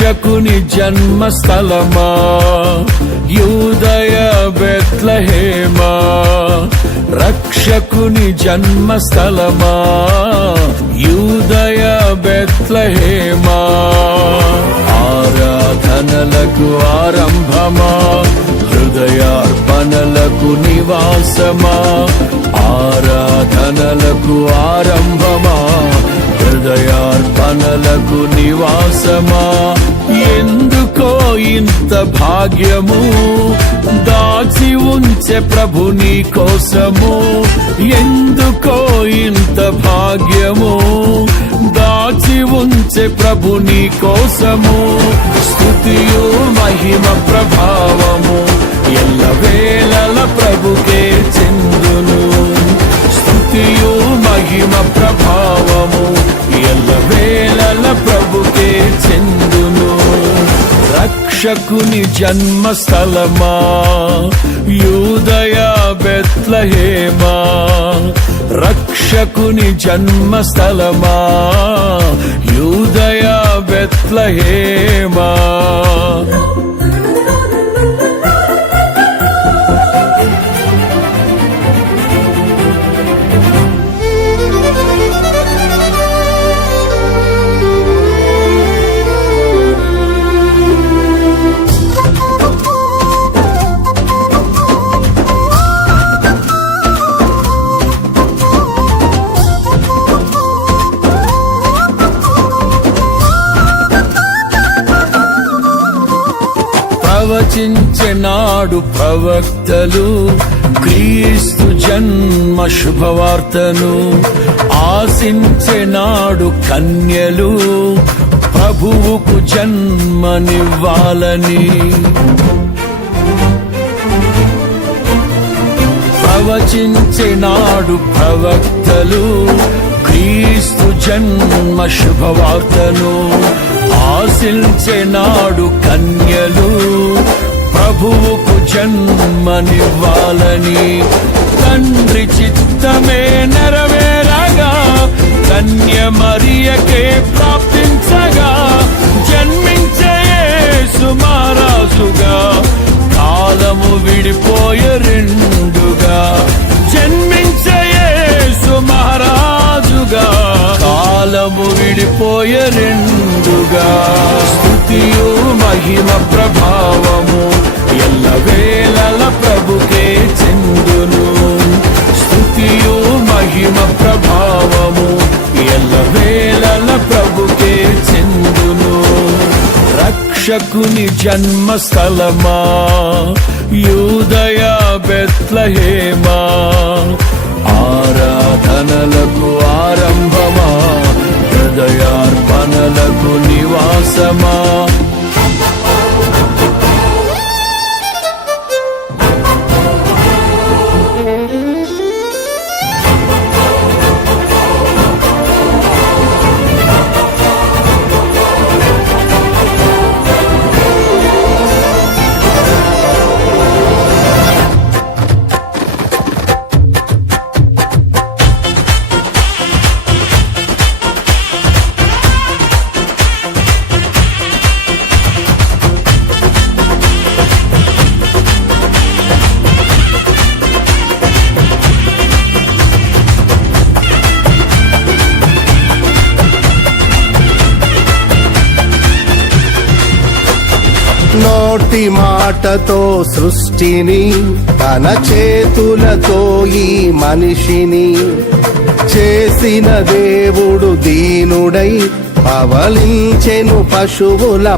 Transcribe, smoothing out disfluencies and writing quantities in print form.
రక్షకుని జన్మస్థలమా యూదయ బెత్లెహేమా, రక్షకుని జన్మస్థలమా యూదయ బెత్లెహేమా. ఆరాధనలకు ఆరంభమా, హృదయార్పణలకు నివాసమా, ఆరాధనలకు ఆరంభమా, హృదయార్పణలకు నివాసమా. ఎందుకో ఇంత భాగ్యము దాచి ఉంచే ప్రభు నీ కోసము, ఎందుకో ఇంత భాగ్యము దాచి ఉంచే ప్రభు నీ కోసము. స్తుతియు మహిమ ప్రభావము ఎల్లవేళల ప్రభుకే చెందును, స్తుతియు మహిమ ప్రభావము ఎల్లవేళల ప్రభుకే చెందును. రక్షకుని జన్మస్థలమా యూదయ బెత్లెహేమా, రక్షకుని జన్మస్థలమా యూదయ బెత్లెహేమా. ప్రవచించెనాడు ప్రవక్తలు క్రీస్తు జన్మ శుభవార్తను, ఆశించెనాడు కన్యలు ప్రభువుకు జన్మనివ్వాలని. ప్రవచించెనాడు ప్రవక్తలు క్రీస్తు జన్మ శుభవార్తను, ఆశించెనాడు కన్యలు ప్రభువుకు జన్మనివ్వాలని. తండ్రి చిత్తమే నెరవేరగా కన్య మరియకే ప్రాప్తించగా, జన్మించే యేసు మహారాజుగా కాలము విడిపోయే రెండుగా, జన్మించే యేసు మహారాజుగా కాలము విడిపోయే రెండుగా. స్తుతియు మహిమ ప్రభావము ఎల్లవేళల ప్రభుకే చెందును, స్తుతియు మహిమ ప్రభావము ఎల్లవేళల ప్రభుకే చెందును. రక్షకుని జన్మస్థలమా యూదయ బెత్లెహేమా, ఆరాధనలకు ఆరంభమా, హృదయార్పణలకు నివాసమా. నోటి మాటతో సృష్టిని, తన చేతులతో ఈ మనిషిని చేసిన దేవుడు దీనుడై పవలించెను పశువుల